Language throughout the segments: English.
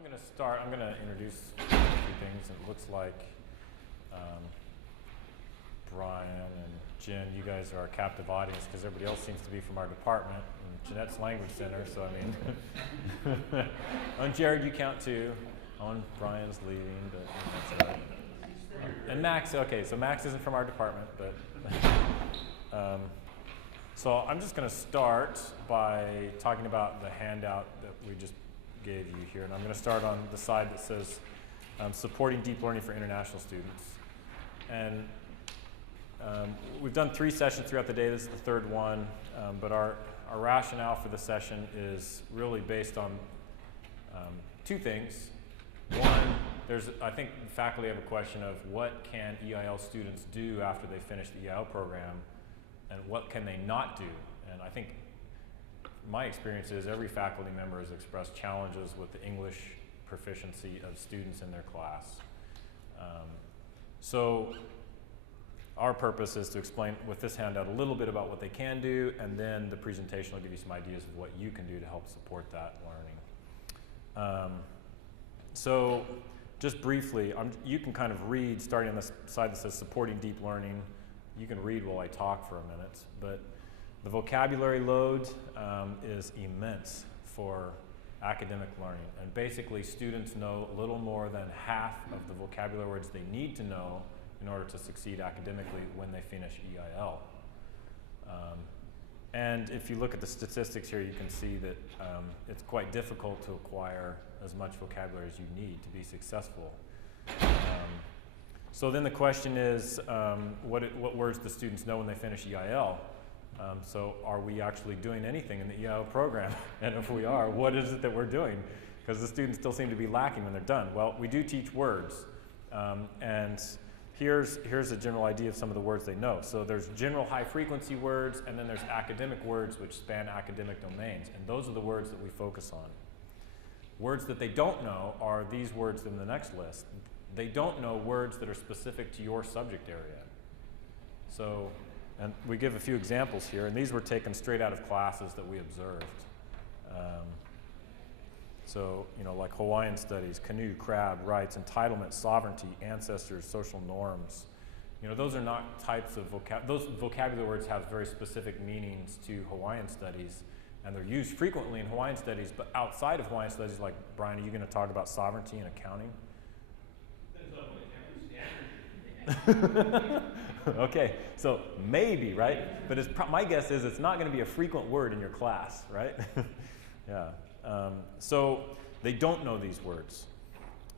I'm going to start. I'm going to introduce a few things. It looks like Brian and Jen, you guys are our captive audience because everybody else seems to be from our department and Jeanette's Language Center. So I mean, and Jared, you count too. Brian's leaving, but that's all right. And Max, okay, so Max isn't from our department, but so I'm just going to start by talking about the handout that we just gave you here, and I'm going to start on the side that says supporting deep learning for international students. And we've done 3 sessions throughout the day. This is the 3rd one, but our rationale for the session is really based on 2 things. One, I think the faculty have a question of what can EIL students do after they finish the EIL program, and what can they not do? And I think my experience is every faculty member has expressed challenges with the English proficiency of students in their class. So our purpose is to explain with this handout a little bit about what they can do, and then the presentation will give you some ideas of what you can do to help support that learning. So just briefly, you can kind of read, starting on the side that says supporting deep learning. You can read while I talk for a minute, but the vocabulary load is immense for academic learning. And basically, students know a little more than half of the vocabulary words they need to know in order to succeed academically when they finish EIL. And if you look at the statistics here, you can see that it's quite difficult to acquire as much vocabulary as you need to be successful. So then the question is, what words do students know when they finish EIL? So are we actually doing anything in the EIL program? And if we are, what is it that we're doing? Because the students still seem to be lacking when they're done. Well, we do teach words. And here's a general idea of some of the words they know. So there's general high-frequency words, and then there's academic words which span academic domains. And those are the words that we focus on. Words that they don't know are these words in the next list. They don't know words that are specific to your subject area. So, and we give a few examples here, and these were taken straight out of classes that we observed. So, you know, like Hawaiian studies, canoe, crab, rights, entitlement, sovereignty, ancestors, social norms. You know, those are not types of those vocabulary words have very specific meanings to Hawaiian studies, and they're used frequently in Hawaiian studies, but outside of Hawaiian studies, like, Brian, are you going to talk about sovereignty and accounting? Okay, so maybe, right? But my guess is it's not going to be a frequent word in your class, right? Yeah. So they don't know these words.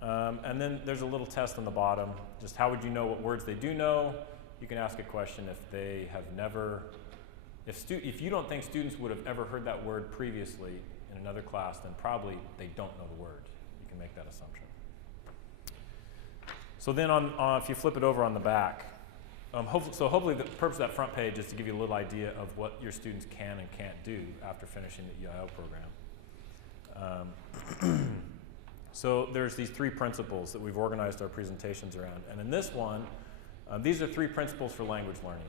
And then there's a little test on the bottom. Just how would you know what words they do know? You can ask a question if they have never, if you don't think students would have ever heard that word previously in another class, then probably they don't know the word. You can make that assumption. So then if you flip it over on the back, hopefully the purpose of that front page is to give you a little idea of what your students can and can't do after finishing the EIL program. So there's these 3 principles that we've organized our presentations around. And in this one, these are 3 principles for language learning,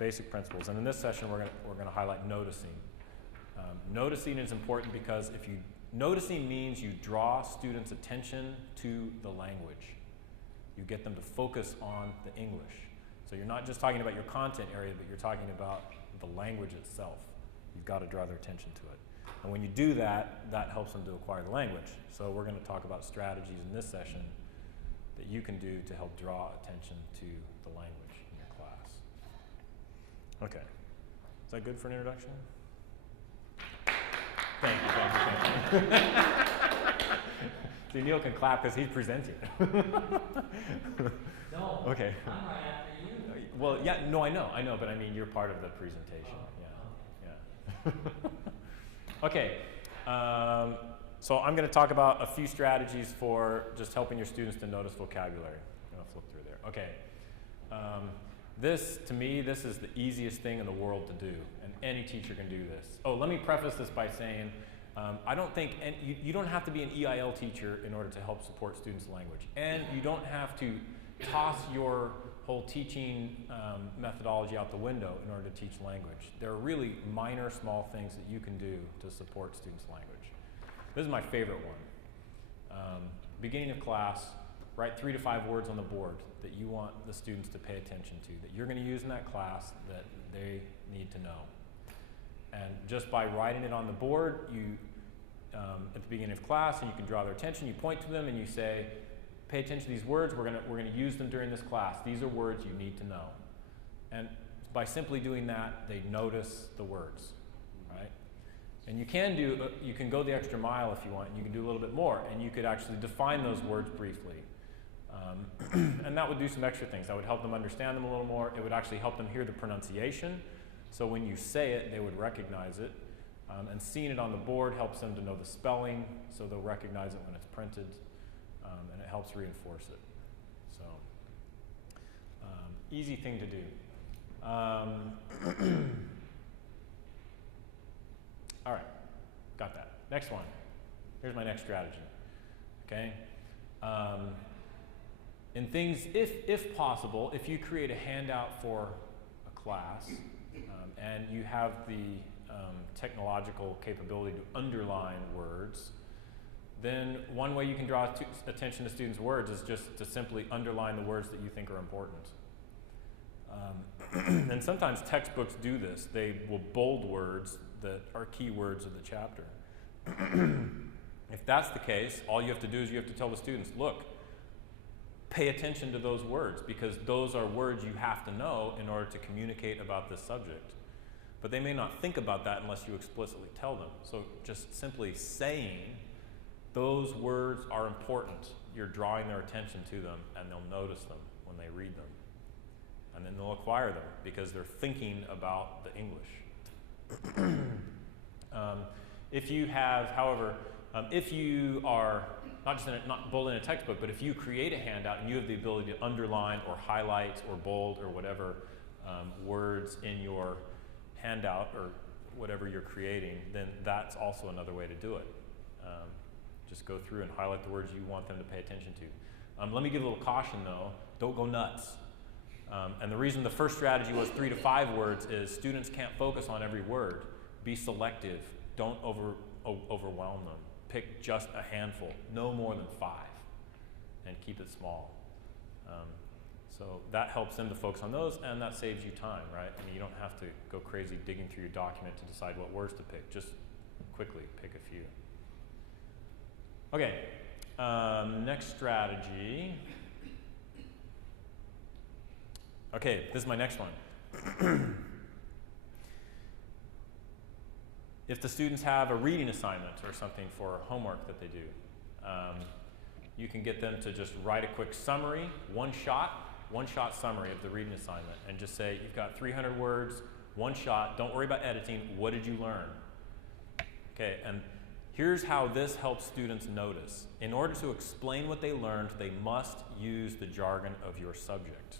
basic principles. And in this session, we're going to highlight noticing. Noticing is important because noticing means you draw students' attention to the language. You get them to focus on the English. So you're not just talking about your content area, but you're talking about the language itself. You've got to draw their attention to it. And when you do that, that helps them to acquire the language. So we're going to talk about strategies in this session that you can do to help draw attention to the language in your class. Okay. Is that good for an introduction? Thank you. See, Neil can clap because he's presenting. No. Okay. I'm right after you. Well, yeah, no, I know, but I mean, you're part of the presentation. Yeah. Okay. So I'm going to talk about a few strategies for just helping your students to notice vocabulary. I'm going to flip through there. Okay. To me, this is the easiest thing in the world to do, and any teacher can do this. Oh, let me preface this by saying, I don't think, you don't have to be an EIL teacher in order to help support students' language. And you don't have to toss your whole teaching methodology out the window in order to teach language. There are really minor, small things that you can do to support students' language. This is my favorite one. beginning of class, write 3 to 5 words on the board that you want the students to pay attention to, that you're going to use in that class that they need to know. And just by writing it on the board, you, at the beginning of class, and you can draw their attention, you point to them and you say, pay attention to these words, we're going to use them during this class. These are words you need to know. And by simply doing that, they notice the words, right? And you can go the extra mile if you want, and you can do a little bit more, and you could actually define those words briefly. And that would do some extra things. That would help them understand them a little more. It would actually help them hear the pronunciation. So when you say it, they would recognize it. And seeing it on the board helps them to know the spelling, so they'll recognize it when it's printed. And it helps reinforce it. So, easy thing to do. All right, got that. Next one. Here's my next strategy. Okay. In things, if possible, if you create a handout for a class and you have the technological capability to underline words, then one way you can draw attention to students' words is just to simply underline the words that you think are important. And sometimes textbooks do this. They will bold words that are key words of the chapter. If that's the case, all you have to do is you have to tell the students, look, pay attention to those words, because those are words you have to know in order to communicate about this subject. But they may not think about that unless you explicitly tell them. So just simply saying those words are important, you're drawing their attention to them, and they'll notice them when they read them. And then they'll acquire them because they're thinking about the English. If you have, however, if you are not bold in a textbook, but if you create a handout and you have the ability to underline or highlight or bold or whatever words in your handout or whatever you're creating, then that's also another way to do it. Just go through and highlight the words you want them to pay attention to. Let me give a little caution though, don't go nuts. And the reason the first strategy was 3 to 5 words is students can't focus on every word. Be selective, don't overwhelm them. Pick just a handful, no more than 5, and keep it small. So that helps them to focus on those, and that saves you time, right? I mean, you don't have to go crazy digging through your document to decide what words to pick. Just quickly pick a few. Okay, next strategy. Okay, this is my next one. If the students have a reading assignment or something for homework that they do, you can get them to just write a quick summary, one shot summary of the reading assignment, and just say, you've got 300 words, one shot, don't worry about editing, what did you learn? Okay, and here's how this helps students notice. In order to explain what they learned, they must use the jargon of your subject.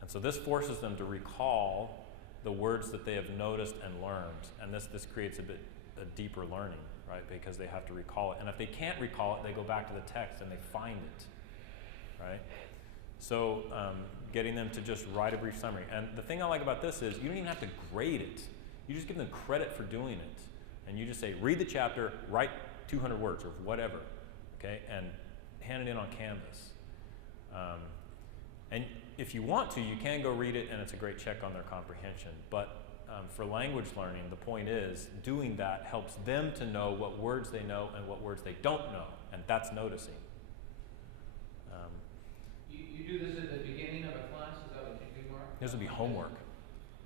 And so this forces them to recall the words that they have noticed and learned. And this creates a deeper learning, right? Because they have to recall it. And if they can't recall it, they go back to the text and they find it, right? So getting them to just write a brief summary. And the thing I like about this is you don't even have to grade it. You just give them credit for doing it. And you just say, read the chapter, write 200 words or whatever, okay? And hand it in on Canvas. And if you want to, you can go read it, and it's a great check on their comprehension. But for language learning, the point is doing that helps them to know what words they know and what words they don't know, and that's noticing. You do this at the beginning of a class? Is that what you do, Mark? This would be homework.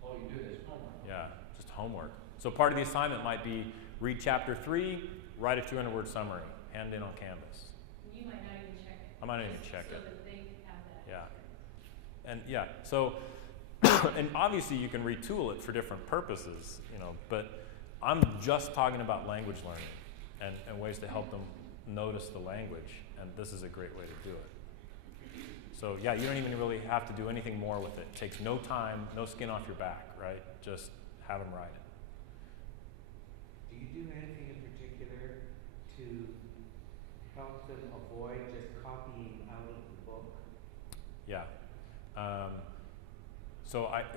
Oh, you do this homework? Yeah, just homework. So part of the assignment might be read chapter 3, write a 200-word summary, hand it in on Canvas. You might not even check it. I might not even check it. So that they have that. Yeah. And yeah, so, and obviously you can retool it for different purposes, you know, but I'm just talking about language learning and ways to help them notice the language, and this is a great way to do it. So yeah, you don't even really have to do anything more with it. It takes no time, no skin off your back, right? Just have them write it. Do you do anything in particular to help them avoid just copying out of the book? Yeah.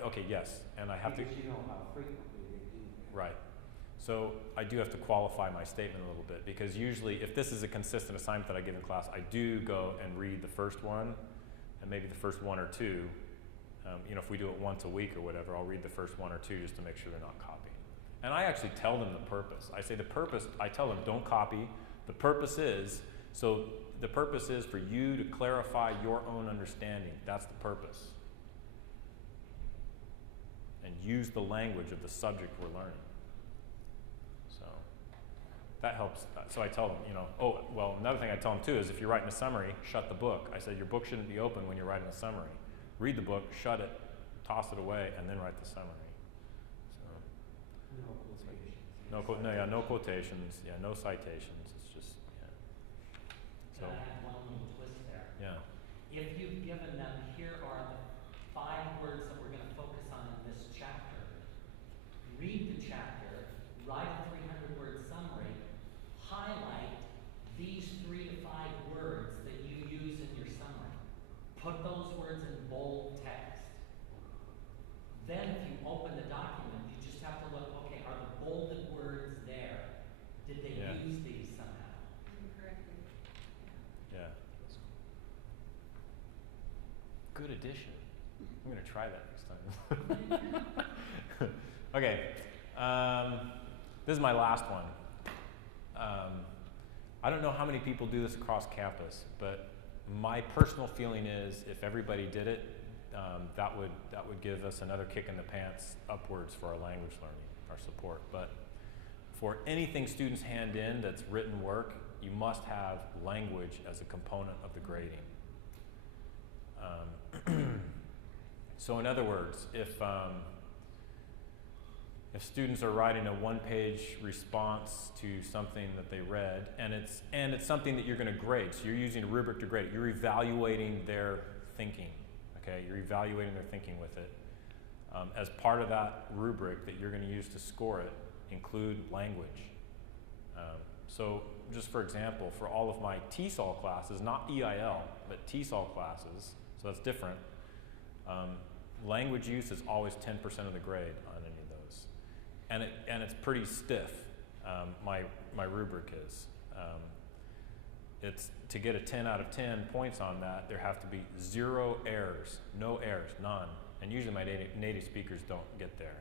Okay, yes, and I have because you know how frequently they do that. Right. So I do have to qualify my statement a little bit, because usually if this is a consistent assignment that I give in class, I do go and read the first one and maybe the first one or two. You know, if we do it once a week or whatever, I'll read the first one or two just to make sure they're not copying. And I actually tell them the purpose. I say the purpose, I tell them don't copy. The purpose is, the purpose is for you to clarify your own understanding. That's the purpose. And use the language of the subject we're learning. So that helps. So I tell them, you know, oh, well, another thing I tell them too is if you're writing a summary, shut the book. I said your book shouldn't be open when you're writing a summary. Read the book, shut it, toss it away, and then write the summary. So, no quotations, yeah, no citations. It's just, yeah. So, Can I add one little twist there? yeah, If you've given them, here are the 5 words that we're going to focus on in this chapter, read the chapter, write a 300-word summary, highlight these 3 to 5 words that you use in your summary. Put those words in bold text. Then if you open the document, you just have to look, okay, are the bolded words there? Did they Yeah. use these somehow? Incorrectly. yeah. Good addition. I'm going to try that next time. Okay. This is my last one. I don't know how many people do this across campus, but my personal feeling is if everybody did it, that would give us another kick in the pants upwards for our language learning, our support. But for anything students hand in that's written work, you must have language as a component of the grading. So in other words, if students are writing a 1-page response to something that they read, and it's something that you're going to grade, so you're using a rubric to grade it, you're evaluating their thinking, okay? You're evaluating their thinking with it. As part of that rubric that you're going to use to score it, include language. So just for example, for all of my TESOL classes, not EIL, but TESOL classes, so that's different, language use is always 10% of the grade on any of those. And it's pretty stiff, my rubric is. It's to get a 10 out of 10 points on that, there have to be 0 errors, no errors, none. And usually my native speakers don't get there.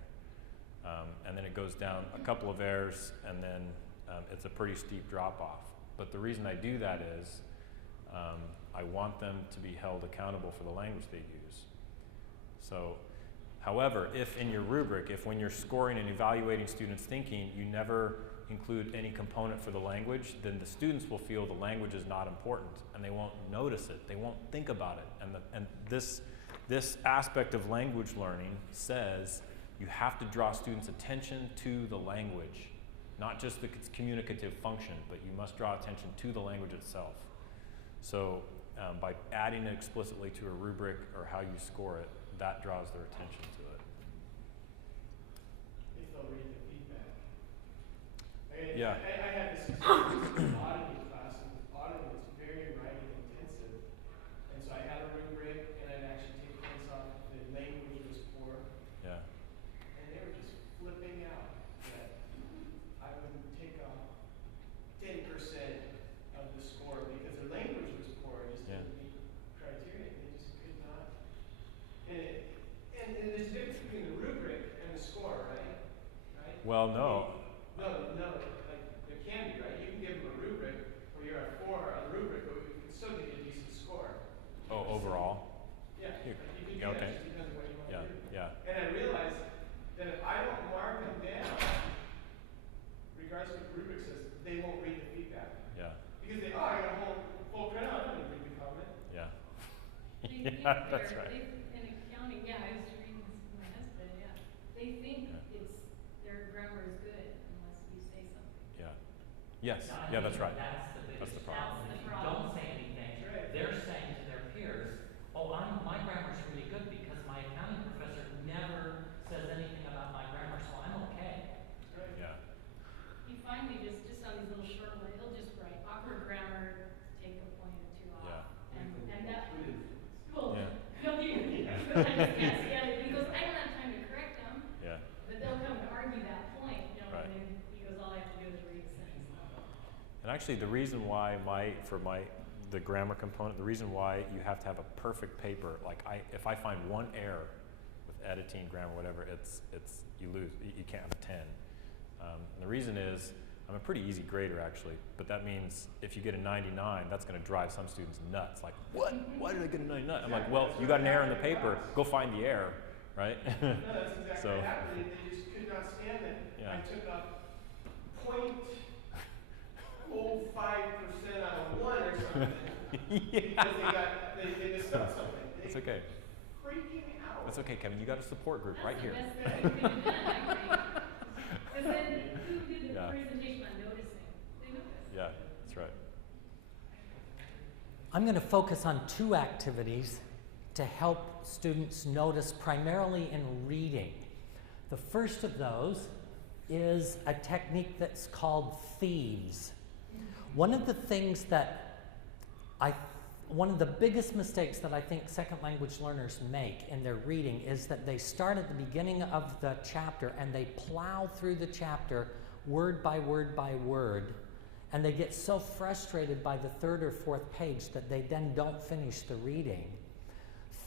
And then it goes down a couple of errors, and then it's a pretty steep drop off. But the reason I do that is I want them to be held accountable for the language they use. So, however, if in your rubric, if when you're scoring and evaluating students' thinking, you never include any component for the language, then the students will feel the language is not important, and they won't notice it, they won't think about it. And this aspect of language learning says you have to draw students' attention to the language, not just its communicative function, but you must draw attention to the language itself. So by adding it explicitly to a rubric or how you score it, that draws their attention to it. If they'll read the feedback. Yeah. I had this experience in auditing class, and auditing is very writing intensive. And so I had a rubric, and I'd actually take points off the language was poor. Yeah. And they were just flipping out that I would take off 10% of the score because their language was poor, it just didn't meet criteria. They just could not. And there's a difference between the rubric and the score, right? Right? Well, no. No, like there can be, right? You can give them a rubric where you're at 4 on the rubric, but we can still get you a decent score. Oh, overall? Yeah, You- like you can do yeah, that, okay. just depends on what you want Yeah, to do. yeah. And I realized that if I don't mark them down, regardless of what the rubric says, they won't read the feedback. Yeah. Because they, I got a whole full printout, I don't read the comment. Yeah. They think Yeah, that's they're- right. In accounting, yeah, I was reading this with my husband, yeah. They think their grammar is good unless you say something. Yeah. Yes. I Yeah, think that's right. That's the That's biggest the problem. problem. That's the If you problem. don't say anything, That's right. they're saying to their peers, oh, my grammar's really good because my accounting professor never says anything about my grammar, so I'm okay. That's right. Yeah. You find me just on these little short ones, he'll just write awkward grammar, take a point or two off. Yeah. And that, well, Yeah. he'll do, but I just can't see it. He goes, I don't have time to correct them, Yeah. but they'll come to argue that point, you know, Right. and then he And actually, the reason why the grammar component, the reason why you have to have a perfect paper, like if I find one error with editing, grammar, whatever, you lose. You can't have a 10. And the reason is, I'm a pretty easy grader actually, but that means if you get a 99, that's going to drive some students nuts. Like, what? Why did I get a 99? I'm like, well, you got an error in the paper. Go find the error, right? No, that's exactly So, what happened. They just could not stand it. Yeah. I took a 0.05% out of 1 or something. Yeah. Because they missed out something. It's okay. Freaking out. That's okay, Kevin. You got a support group right here. That's the best thing we could have done, I think. Because then who did the Yeah. presentation on noticing? They noticed. Yeah, that's right. I'm going to focus on 2 activities to help students notice primarily in reading. The first of those is a technique that's called thieves. One of the things that one of the biggest mistakes that I think second language learners make in their reading is that they start at the beginning of the chapter and they plow through the chapter word by word by word, and they get so frustrated by the 3rd or 4th page that they then don't finish the reading.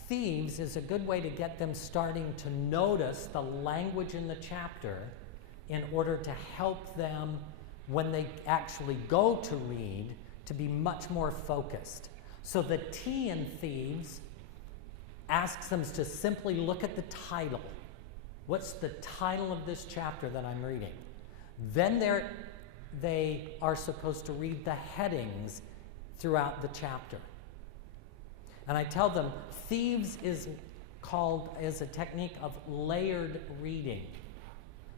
Thieves is a good way to get them starting to notice the language in the chapter in order to help them, when they actually go to read, to be much more focused. So the T in thieves asks them to simply look at the title. What's the title of this chapter that I'm reading? Then they are supposed to read the headings throughout the chapter. And I tell them, thieves is a technique of layered reading.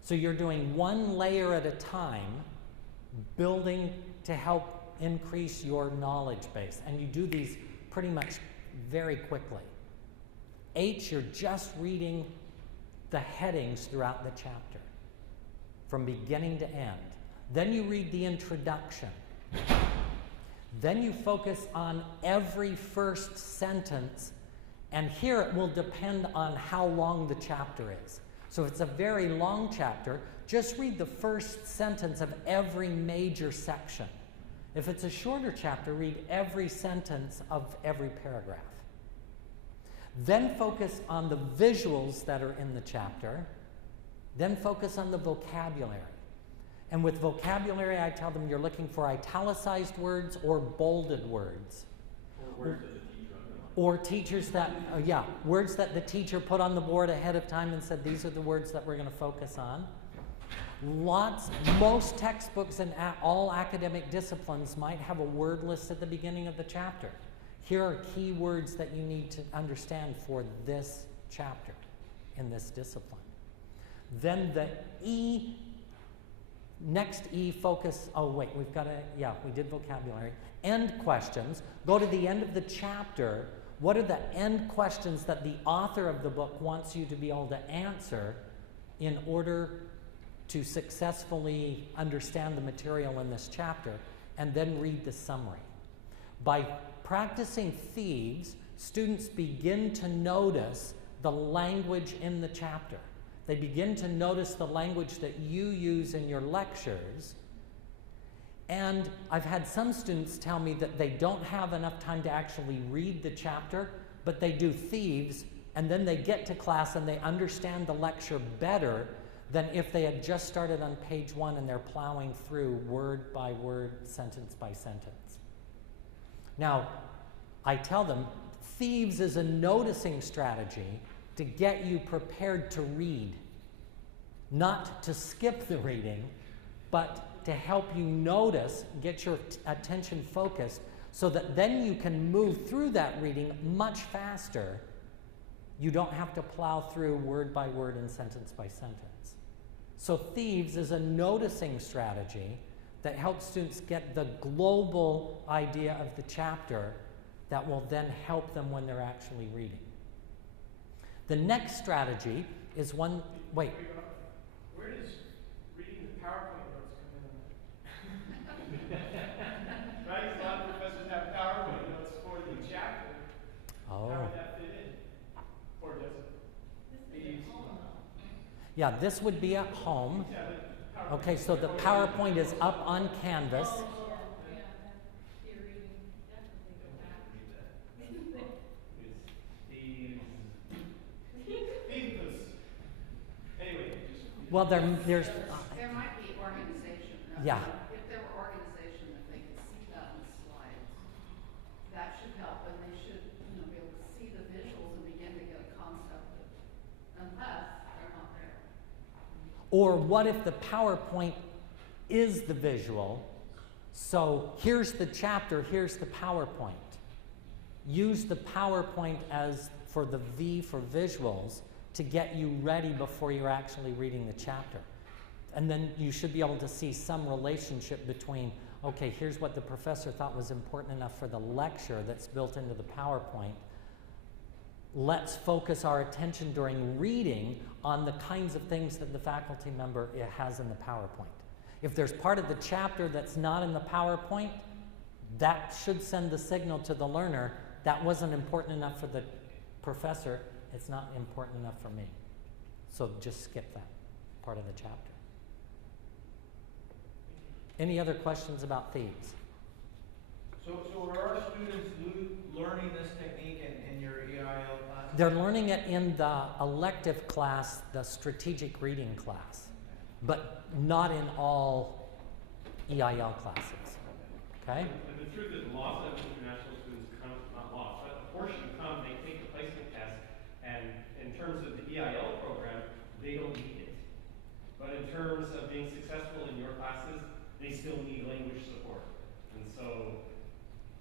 So you're doing one layer at a time, building to help increase your knowledge base. And you do these pretty much very quickly. H, you're just reading the headings throughout the chapter, from beginning to end. Then you read the introduction. Then you focus on every first sentence, and here it will depend on how long the chapter is. So if it's a very long chapter, just read the first sentence of every major section. If it's a shorter chapter, read every sentence of every paragraph. Then focus on the visuals that are in the chapter. Then focus on the vocabulary. And with vocabulary, I tell them you're looking for italicized words or bolded words. Or words that the teacher underlined. Or teachers that, words that the teacher put on the board ahead of time and said, these are the words that we're going to focus on. Most textbooks in all academic disciplines might have a word list at the beginning of the chapter. Here are key words that you need to understand for this chapter in this discipline. Then the E, next E focus, we did vocabulary. End questions. Go to the end of the chapter. What are the end questions that the author of the book wants you to be able to answer in order to successfully understand the material in this chapter, and then read the summary. By practicing thieves, students begin to notice the language in the chapter. They begin to notice the language that you use in your lectures. And I've had some students tell me that they don't have enough time to actually read the chapter, but they do thieves, and then they get to class and they understand the lecture better than if they had just started on page 1 and they're plowing through word by word, sentence by sentence. Now, I tell them, thieves is a noticing strategy to get you prepared to read. Not to skip the reading, but to help you notice, get your attention focused, so that then you can move through that reading much faster. You don't have to plow through word by word and sentence by sentence. So thieves is a noticing strategy that helps students get the global idea of the chapter that will then help them when they're actually reading. The next strategy is one, Where does reading the PowerPoint notes come in on that? Right? 'Cause a lot of professors have PowerPoint notes for the chapter. Oh. How would that fit in? Or does it? Yeah, this would be at home. Yeah, but PowerPoint. Okay, so the PowerPoint is up on Canvas. Well, there's, There might be organization. Yeah. If there were organization, if they could see that in the slides, that should help, and they should, be able to see the visuals and begin to get a concept of, unless they're not there. or what if the PowerPoint is the visual? So here's the chapter, here's the PowerPoint. Use the PowerPoint as for the V for visuals to get you ready before you're actually reading the chapter. And then you should be able to see some relationship between, okay, here's what the professor thought was important enough for the lecture that's built into the PowerPoint. Let's focus our attention during reading on the kinds of things that the faculty member has in the PowerPoint. If there's part of the chapter that's not in the PowerPoint, that should send the signal to the learner that wasn't important enough for the professor, it's not important enough for me. So just skip that part of the chapter. Any other questions about thieves? So are our students learning this technique in your EIL class? They're learning it in the elective class, the strategic reading class, but not in all EIL classes. Okay? And the truth is, lots of international students come, not lots, but a portion come, they take the placement test, and in terms of the EIL program, they don't need it. But in terms of being successful in your classes, they still need language support. And so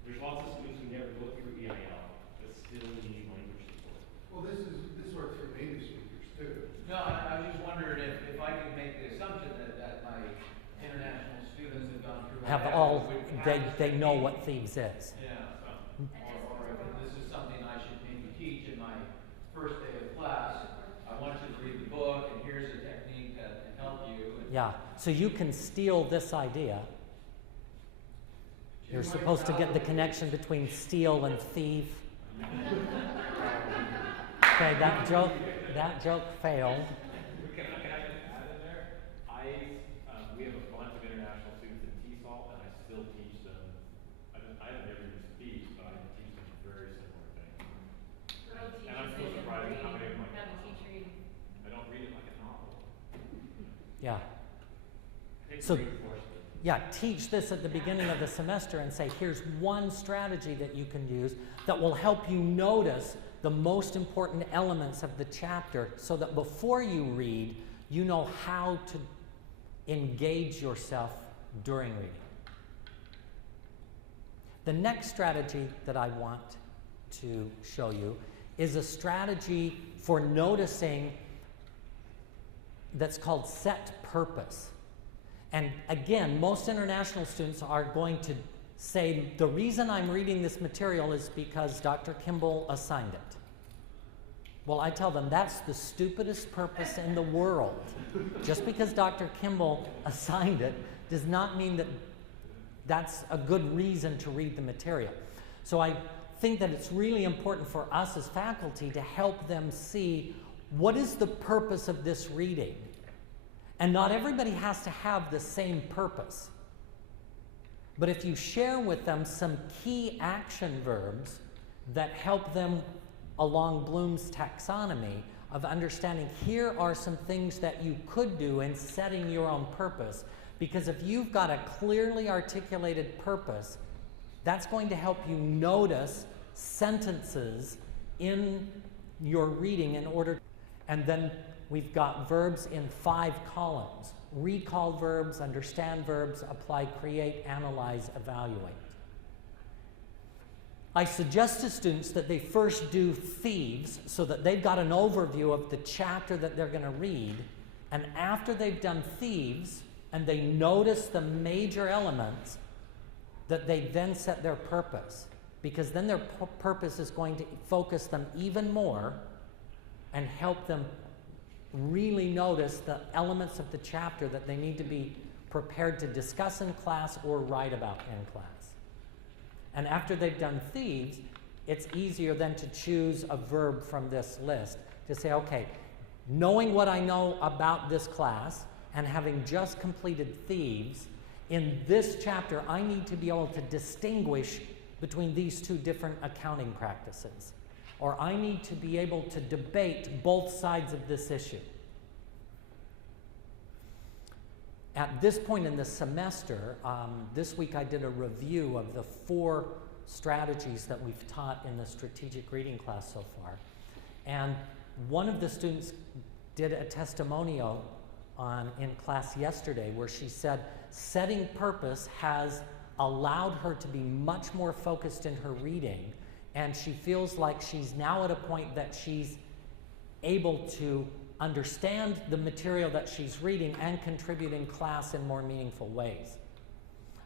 there's lots of students who never go through EIL that still need language support. Well, this works for native speakers too. No, I was just wondering if I could make the assumption that my international students have gone through. Have all, they know what thieves is. Yeah. Or if this is something I should maybe teach in my first day of class. I want you to read the book, and here's a technique that can help you. Yeah, so you can steal this idea. You're supposed to get the connection between steal and thief. Okay, that joke failed. Can I just add in there? We have a bunch of international students in TESOL, and I still teach them. I never use thieves, but I teach them very similar things. And I'm still surprised how many of them Have a teacher read. I don't read it like a novel. Yeah. It's So, reinforced. yeah, teach this at the beginning of the semester and say, here's one strategy that you can use that will help you notice the most important elements of the chapter so that before you read, you know how to engage yourself during reading. The next strategy that I want to show you is a strategy for noticing that's called set purpose. And again, most international students are going to say, the reason I'm reading this material is because Dr. Kimball assigned it. Well, I tell them that's the stupidest purpose in the world. Just because Dr. Kimball assigned it does not mean that that's a good reason to read the material. So I think that it's really important for us as faculty to help them see what is the purpose of this reading. And not everybody has to have the same purpose. But if you share with them some key action verbs that help them along Bloom's taxonomy of understanding here are some things that you could do in setting your own purpose, because if you've got a clearly articulated purpose, that's going to help you notice sentences in your reading in order. And then we've got verbs in 5 columns. Recall verbs, understand verbs, apply, create, analyze, evaluate. I suggest to students that they first do thieves so that they've got an overview of the chapter that they're going to read. And after they've done thieves and they notice the major elements, that they then set their purpose. Because then their purpose is going to focus them even more and help them really notice the elements of the chapter that they need to be prepared to discuss in class or write about in class. And after they've done thieves, it's easier then to choose a verb from this list to say, okay, knowing what I know about this class and having just completed thieves, in this chapter I need to be able to distinguish between these 2 different accounting practices. Or I need to be able to debate both sides of this issue. At this point in the semester, this week I did a review of the 4 strategies that we've taught in the strategic reading class so far. And one of the students did a testimonial in class yesterday where she said setting purpose has allowed her to be much more focused in her reading, and she feels like she's now at a point that she's able to understand the material that she's reading and contribute in class in more meaningful ways.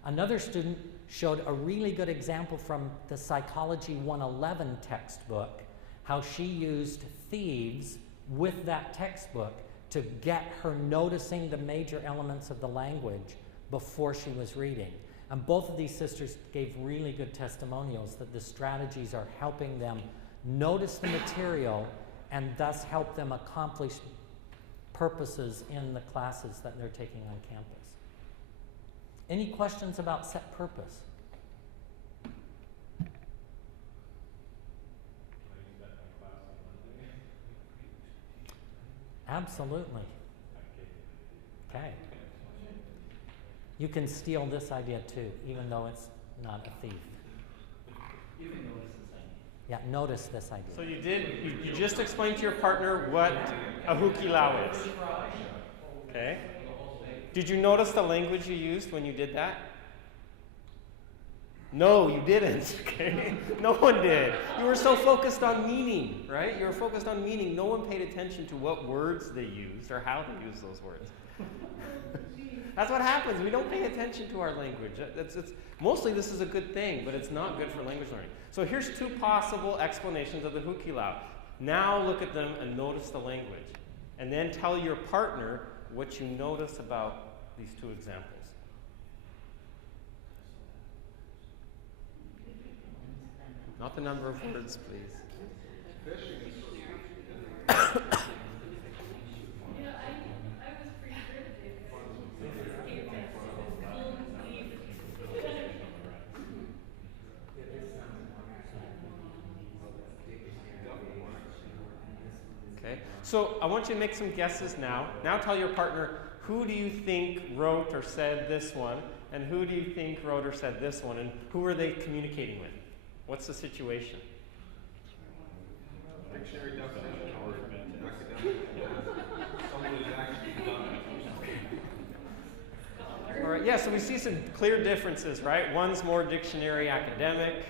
Another student showed a really good example from the Psychology 111 textbook, how she used thieves with that textbook to get her noticing the major elements of the language before she was reading. And both of these sisters gave really good testimonials that the strategies are helping them notice the material and thus help them accomplish purposes in the classes that they're taking on campus. Any questions about set purpose? Absolutely. Okay. You can steal this idea too, even though it's not a thief. You can notice the thing. Yeah, notice this idea. So you just explained to your partner what a hukilau is. Okay. Did you notice the language you used when you did that? No, you didn't. Okay. No one did. You were so focused on meaning, right? You were focused on meaning. No one paid attention to what words they used or how they used those words. That's what happens. We don't pay attention to our language. Mostly this is a good thing, but it's not good for language learning. So here's 2 possible explanations of the hukilau. Now look at them and notice the language. And then tell your partner what you notice about these 2 examples. Not the number of words, please. You know, I was pretty sure that they came back to this cold sleep. Okay, so I want you to make some guesses now. Now tell your partner, who do you think wrote or said this one, and who do you think wrote or said this one, and who are they communicating with? What's the situation? Dictionary definition or academic. Someone who's actually done it. All right, yeah, so we see some clear differences, right? One's more dictionary academic.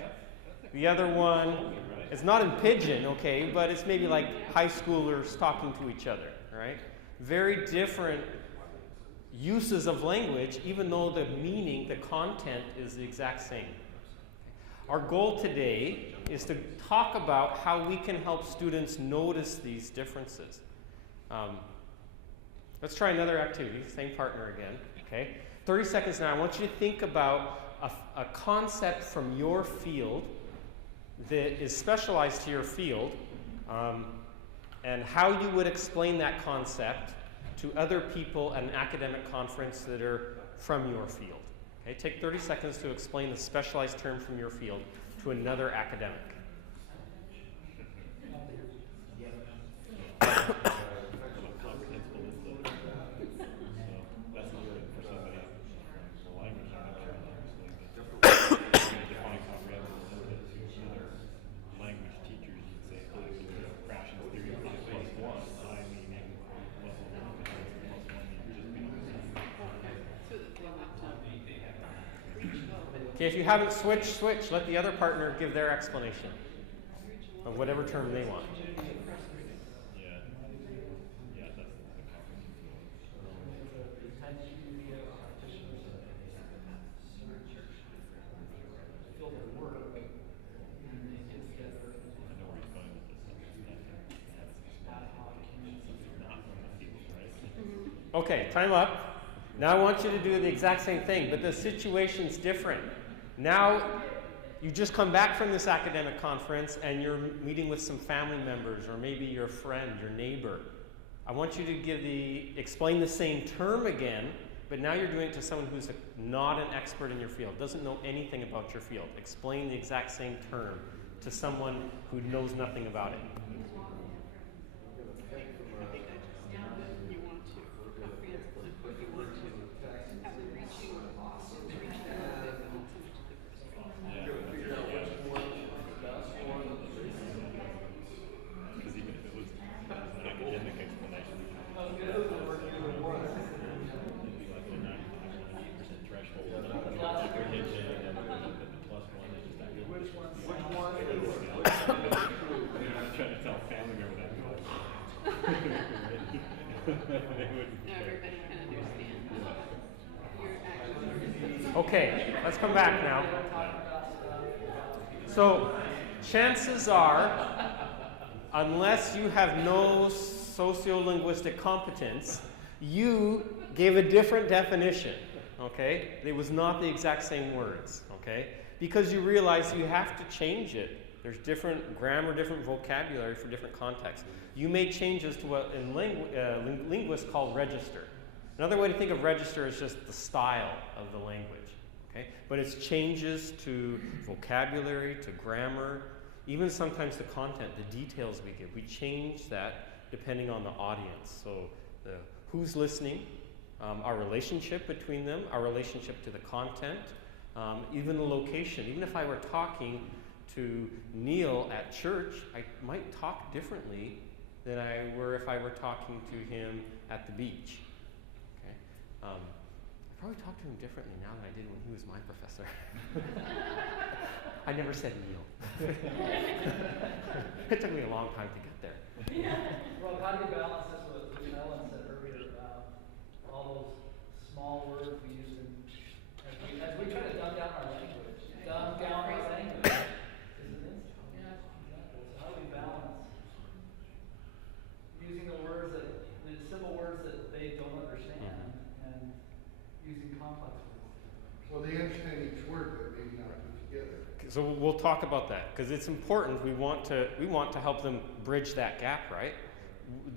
The other one, it's not in pidgin, okay, but it's maybe like high schoolers talking to each other, right? Very different uses of language, even though the meaning, the content is the exact same. Our goal today is to talk about how we can help students notice these differences. Let's try another activity, same partner again, okay? 30 seconds now, I want you to think about a concept from your field that is specialized to your field, and how you would explain that concept to other people at an academic conference that are from your field. Okay, take 30 seconds to explain the specialized term from your field to another academic. Okay, if you haven't switched, switch. Let the other partner give their explanation of whatever term they want. Okay, time up. Now I want you to do the exact same thing, but the situation's different. Now, you just come back from this academic conference and you're meeting with some family members or maybe your friend, your neighbor. I want you to explain the same term again, but now you're doing it to someone who's not an expert in your field, doesn't know anything about your field. Explain the exact same term to someone who knows nothing about it. everybody can understand. You're actually. Okay, let's come back now. So, chances are, unless you have no sociolinguistic competence, you gave a different definition, okay? It was not the exact same words, okay? Because you realize you have to change it. There's different grammar, different vocabulary for different contexts. You made changes to what in linguists call register. Another way to think of register is just the style of the language, okay? But it's changes to vocabulary, to grammar, even sometimes the content, the details we give. We change that depending on the audience. So who's listening, our relationship between them, our relationship to the content, even the location. Even if I were talking to Neil at church, I might talk differently than I were if I were talking to him at the beach. Okay? I probably talk to him differently now than I did when he was my professor. I never said Neil. It took me a long time to get there. Well, how do you balance this with what Ellen said earlier about all those small words we use as we try to dumb down our language? Dumb down our language is an example. So how do we balance using the simple words that they don't understand and using complex words? Well, they understand each word, but maybe not put together. So we'll talk about that because it's important. We want to help them bridge that gap, right?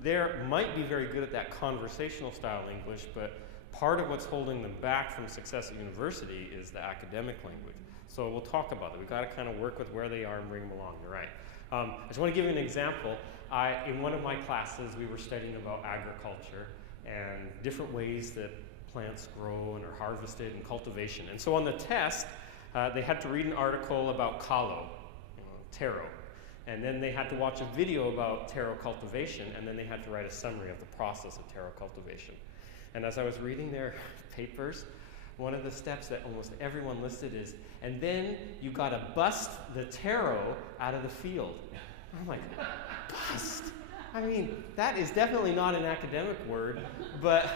They might be very good at that conversational style English, but part of what's holding them back from success at university is the academic language. So we'll talk about it. We've got to kind of work with where they are and bring them along. You're right. I just want to give you an example. In one of my classes, we were studying about agriculture and different ways that plants grow and are harvested and cultivation. And so on the test, they had to read an article about kalo, taro. And then they had to watch a video about taro cultivation, and then they had to write a summary of the process of taro cultivation. And as I was reading their papers, one of the steps that almost everyone listed is, and then you got to bust the taro out of the field. I'm like, bust? I mean, that is definitely not an academic word, but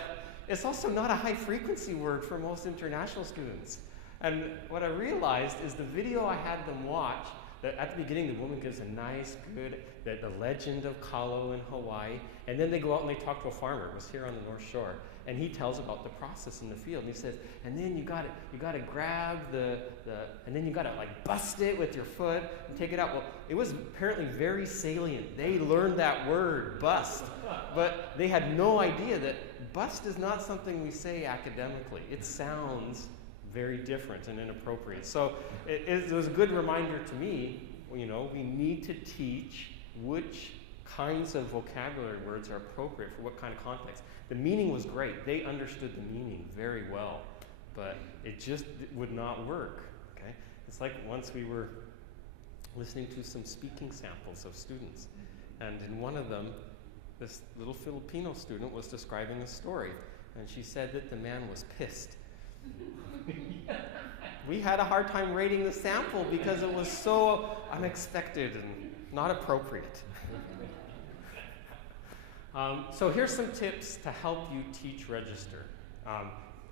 it's also not a high-frequency word for most international students. And what I realized is the video I had them watch, that at the beginning the woman gives a nice, good, the legend of kalo in Hawaii, and then they go out and they talk to a farmer. It was here on the North Shore, and he tells about the process in the field. And he says, and then you got to grab and then you got to like bust it with your foot and take it out. Well, it was apparently very salient. They learned that word, bust, but they had no idea that bust is not something we say academically. It sounds very different and inappropriate. So it was a good reminder to me, we need to teach which kinds of vocabulary words are appropriate for what kind of context. The meaning was great. They understood the meaning very well, but it just would not work, okay? It's like once we were listening to some speaking samples of students, and in one of them, this little Filipino student was describing a story, and she said that the man was pissed. We had a hard time rating the sample because it was so unexpected and not appropriate. So here's some tips to help you teach register.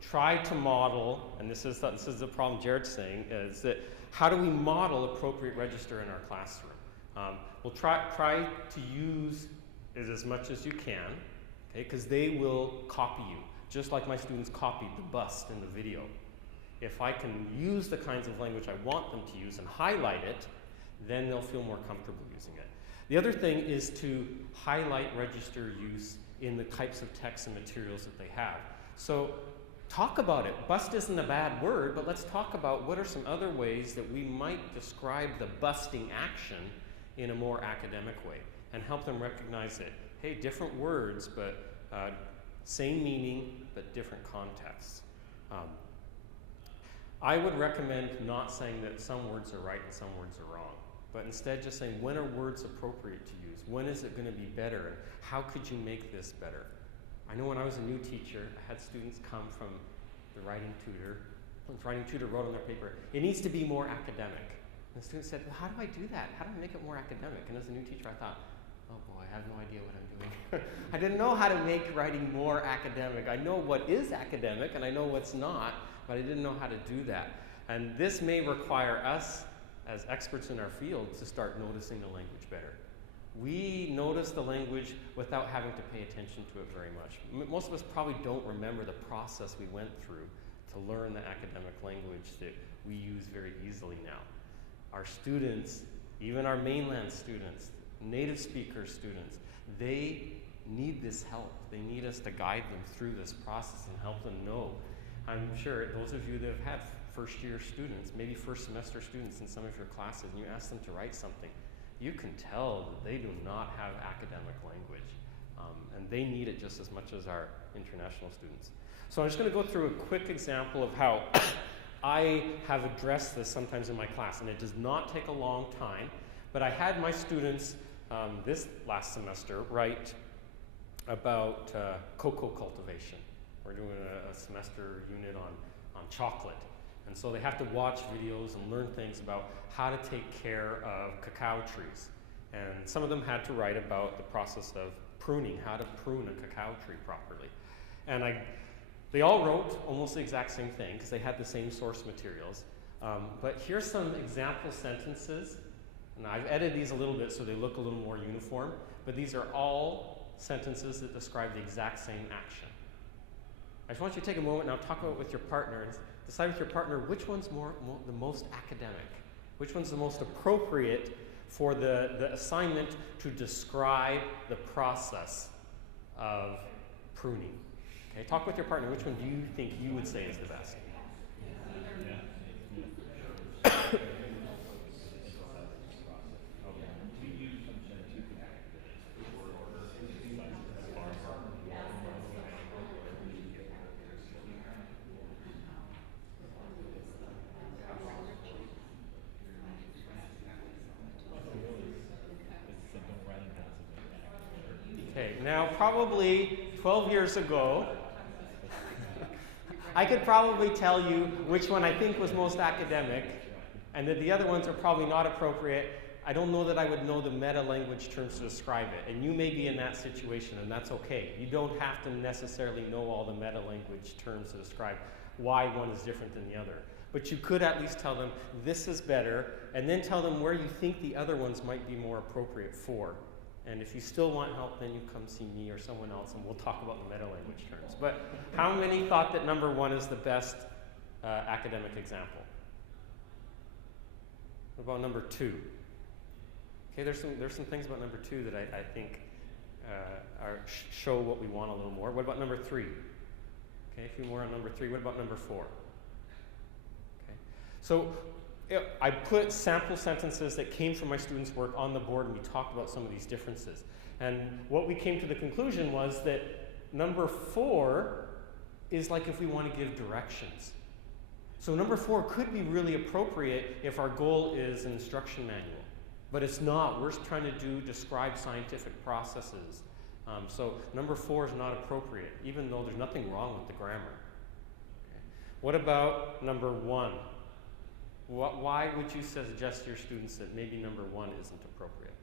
Try to model, and this is the problem Jared's saying, is that how do we model appropriate register in our classroom? We'll try to use it as much as you can, okay, because they will copy you, just like my students copied the bust in the video. If I can use the kinds of language I want them to use and highlight it, then they'll feel more comfortable using it. The other thing is to highlight register use in the types of texts and materials that they have. So talk about it. Bust isn't a bad word, but let's talk about what are some other ways that we might describe the busting action in a more academic way and help them recognize that, hey, different words, but same meaning, but different contexts. I would recommend not saying that some words are right and some words are wrong, but instead just saying, when are words appropriate to use? When is it going to be better? And how could you make this better? I know when I was a new teacher, I had students come from the writing tutor. The writing tutor wrote on their paper, it needs to be more academic. And the student said, well, how do I do that? How do I make it more academic? And as a new teacher, I thought, oh boy, I have no idea what I'm doing. I didn't know how to make writing more academic. I know what is academic and I know what's not, but I didn't know how to do that. And this may require us, as experts in our field, to start noticing the language better. We notice the language without having to pay attention to it very much. Most of us probably don't remember the process we went through to learn the academic language that we use very easily now. Our students, even our mainland students, native speaker students, they need this help. They need us to guide them through this process and help them know. I'm sure those of you that have had first-year students, maybe first semester students in some of your classes, and you ask them to write something, you can tell that they do not have academic language. And they need it just as much as our international students. So I'm just going to go through a quick example of how I have addressed this sometimes in my class, and it does not take a long time, but I had my students this last semester write about cocoa cultivation. We're doing a semester unit on chocolate. And so they have to watch videos and learn things about how to take care of cacao trees. And some of them had to write about the process of pruning, how to prune a cacao tree properly. And they all wrote almost the exact same thing because they had the same source materials. But here's some example sentences. And I've edited these a little bit so they look a little more uniform. But these are all sentences that describe the exact same action. I just want you to take a moment now, talk about it with your partner, and decide with your partner which one's the most academic, which one's the most appropriate for the assignment to describe the process of pruning. Okay, talk with your partner, which one do you think you would say is the best? Okay, now probably 12 years ago, I could probably tell you which one I think was most academic, and that the other ones are probably not appropriate. I don't know that I would know the meta-language terms to describe it, and you may be in that situation, and that's okay. You don't have to necessarily know all the meta-language terms to describe why one is different than the other. But you could at least tell them, this is better, and then tell them where you think the other ones might be more appropriate for. And if you still want help, then you come see me or someone else, and we'll talk about the meta-language terms. But how many thought that number one is the best academic example? What about number two? Okay, there's some things about number two that I think show what we want a little more. What about number three? Okay, a few more on number three. What about number four? Okay, so I put sample sentences that came from my students' work on the board, and we talked about some of these differences. And what we came to the conclusion was that number four is like if we want to give directions. So number four could be really appropriate if our goal is an instruction manual, but it's not. We're trying to describe scientific processes. So number four is not appropriate, even though there's nothing wrong with the grammar. Okay. What about number one? Why would you suggest to your students that maybe number one isn't appropriate?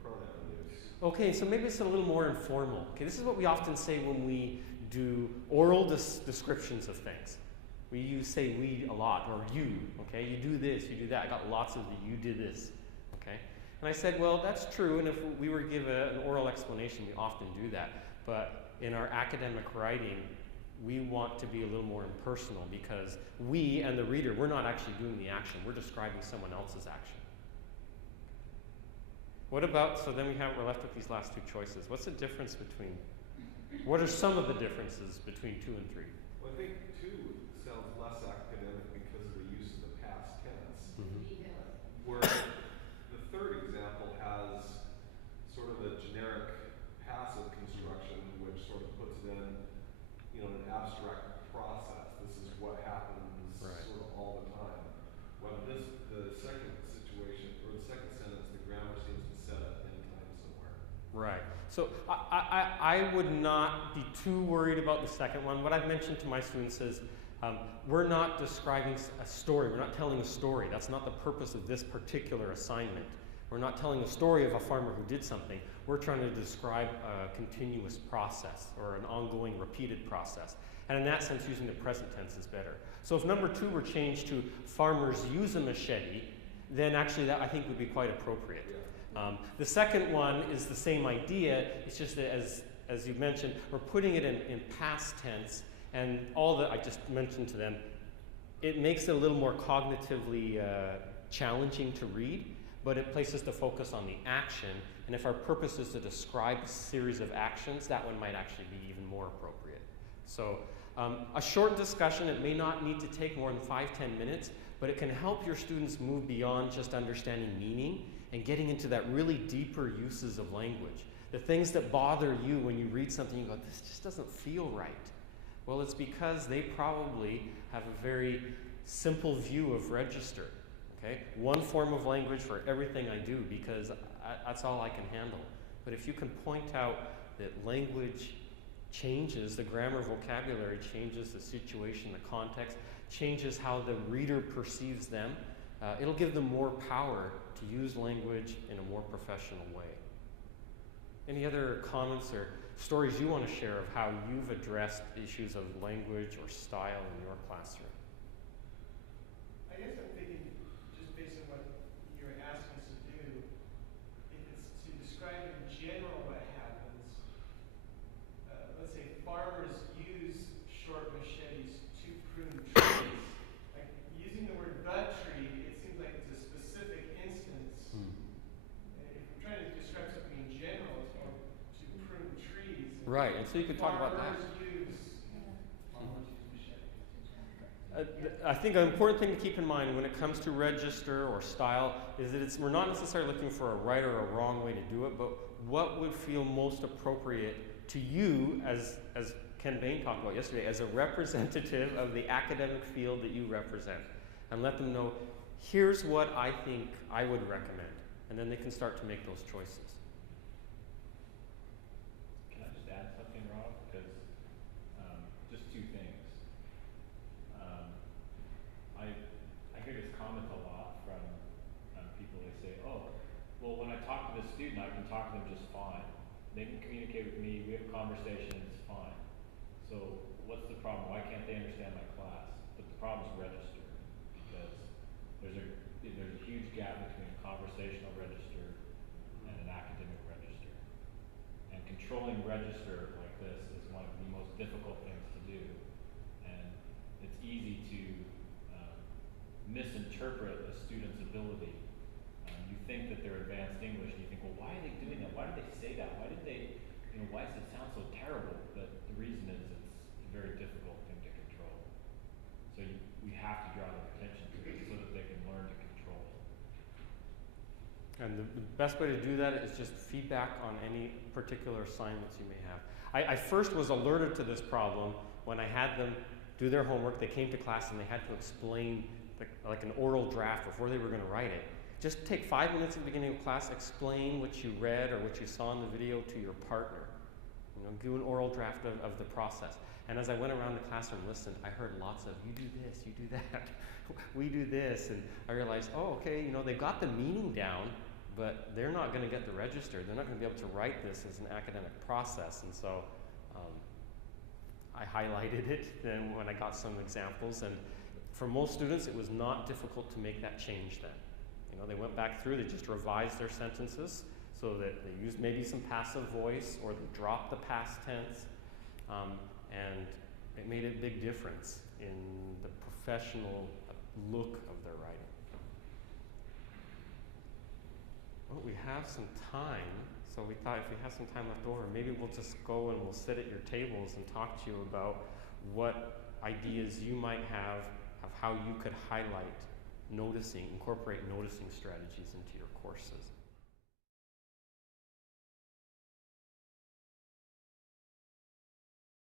Pronoun use. Okay, so maybe it's a little more informal. Okay, this is what we often say when we do oral descriptions of things. We say we a lot, or you, okay? You do this, you do that. I got lots of the you did this, okay? And I said, well, that's true, and if we were to give an oral explanation, we often do that. But in our academic writing, we want to be a little more impersonal because we and the reader, we're not actually doing the action. We're describing someone else's action. What about, so then we're left with these last two choices. What's the difference between, what are some of the differences between 2 and 3? Well, I think 2 sounds less academic because of the use of the past tense. Mm-hmm. Where the third example has sort of a generic passive construction, which sort of puts it in, an abstract process. This is what happens sort of all the time. Whether the second situation, or the second sentence, the grammar seems to set up in time somewhere. Right. So I would not be too worried about the second one. What I've mentioned to my students is we're not describing a story. We're not telling a story. That's not the purpose of this particular assignment. We're not telling a story of a farmer who did something. We're trying to describe a continuous process or an ongoing repeated process. And in that sense, using the present tense is better. So if number 2 were changed to farmers use a machete, then actually that I think would be quite appropriate. The second one is the same idea. It's just that as you mentioned, we're putting it in past tense, and all that I just mentioned to them, it makes it a little more cognitively challenging to read, but it places the focus on the action. And if our purpose is to describe a series of actions, that one might actually be even more appropriate. So a short discussion, it may not need to take more than 5-10 minutes, but it can help your students move beyond just understanding meaning and getting into that really deeper uses of language. The things that bother you when you read something, you go, this just doesn't feel right. Well, it's because they probably have a very simple view of register. Okay? One form of language for everything I do, because that's all I can handle. But if you can point out that language changes, the grammar, vocabulary changes, the situation, the context, changes how the reader perceives them, it'll give them more power to use language in a more professional way. Any other comments or stories you want to share of how you've addressed issues of language or style in your classroom? I guess I'm thinking, just based on what you're asking us to do, if it's to describe in general what happens, let's say farmers use short machetes to prune trees. Like using the word bud tree, it seems like it's a specific instance. If we're trying to describe something in general, it's more to prune trees. Right, and so you could talk about that. Farmers use machetes. I think an important thing to keep in mind when it comes to register or style is that we're not necessarily looking for a right or a wrong way to do it, but what would feel most appropriate to you, as Ken Bain talked about yesterday, as a representative of the academic field that you represent. And let them know, here's what I think I would recommend. And then they can start to make those choices. Can I just add something, Rob? Because just 2 things. I hear this comment a lot from people. They say, oh, well, when I talk to the student, I can talk to them just fine. They can communicate with me, we have a conversation, it's fine. So what's the problem? Why can't they understand my class? But the problem is register, because there's a huge gap between a conversational register and an academic register. And controlling register like this is one of the most difficult things to do. And it's easy to misinterpret a student's ability. You think that they're advanced English, and you think, well, why are they doing that? Why did they say that? Why did they, why does it sound so terrible? But the reason is it's a very difficult thing to control. So we have to draw their attention to it so that they can learn to control it. And the best way to do that is just feedback on any particular assignments you may have. I first was alerted to this problem when I had them do their homework. They came to class and they had to explain like an oral draft before they were going to write it. Just take 5 minutes at the beginning of class, explain what you read or what you saw in the video to your partner. Do an oral draft of the process. And as I went around the classroom and listened, I heard lots of, you do this, you do that, we do this. And I realized, oh, okay, they've got the meaning down, but they're not going to get the register. They're not going to be able to write this as an academic process. And so I highlighted it then when I got some examples. And for most students, it was not difficult to make that change then. They went back through, they just revised their sentences so that they used maybe some passive voice or they dropped the past tense. And it made a big difference in the professional look of their writing. Well, we have some time, so we thought if we have some time left over, maybe we'll just go and we'll sit at your tables and talk to you about what ideas you might have of how you could highlight incorporate noticing strategies into your courses.